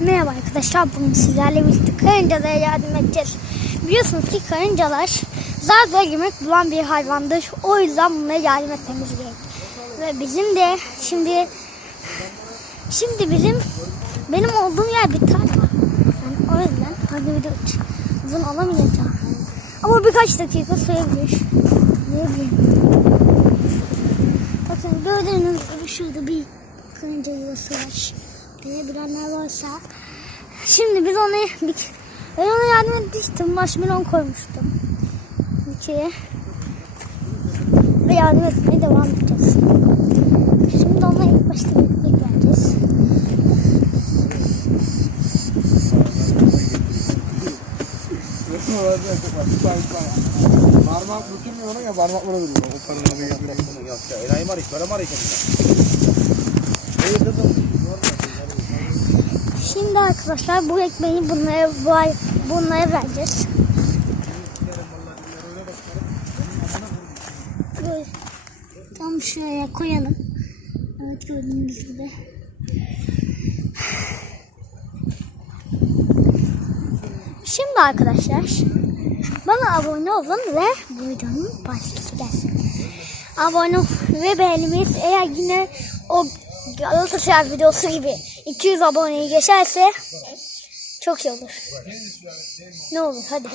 Merhaba arkadaşlar bugün sizlerle birlikte karıncalara yardım edeceğiz. Biliyorsunuz ki karıncalar zar zor yemek bulan bir hayvandır. O yüzden bunlara yardım etmemiz gerek. Ve bizim de şimdi şimdi bizim benim olduğum yer bir tarla. Yani o yüzden hadi video uzun alamayacağım. Ama birkaç dakika sürebilir. Ne bileyim. Bakın gördüğünüz gibi şurada bir karınca yuvası var. Görebilenler varsa. Şimdi biz ona bir, ben ona yardım etmiştim. Marshmallow koymuştum. Bir kere. Ve yardım etmeye devam edeceğiz. Şimdi ona ilk başta bir ekmek vereceğiz. Parmak ona ya parmaklara duruyor. O parmağı bir yapıyor. Yok ya enayi var iki, böyle var iki. Şimdi arkadaşlar bu ekmeği bunlara, bu- bunlara vereceğiz. Tam şuraya koyalım. Evet gördüğünüz gibi. Şimdi arkadaşlar bana abone olun ve bu videonun başlığı gelsin. Abone ve beğenmeyiz. Eğer yine o Galatasaray videosu gibi 200 aboneyi geçerse çok iyi olur. Ne olur hadi.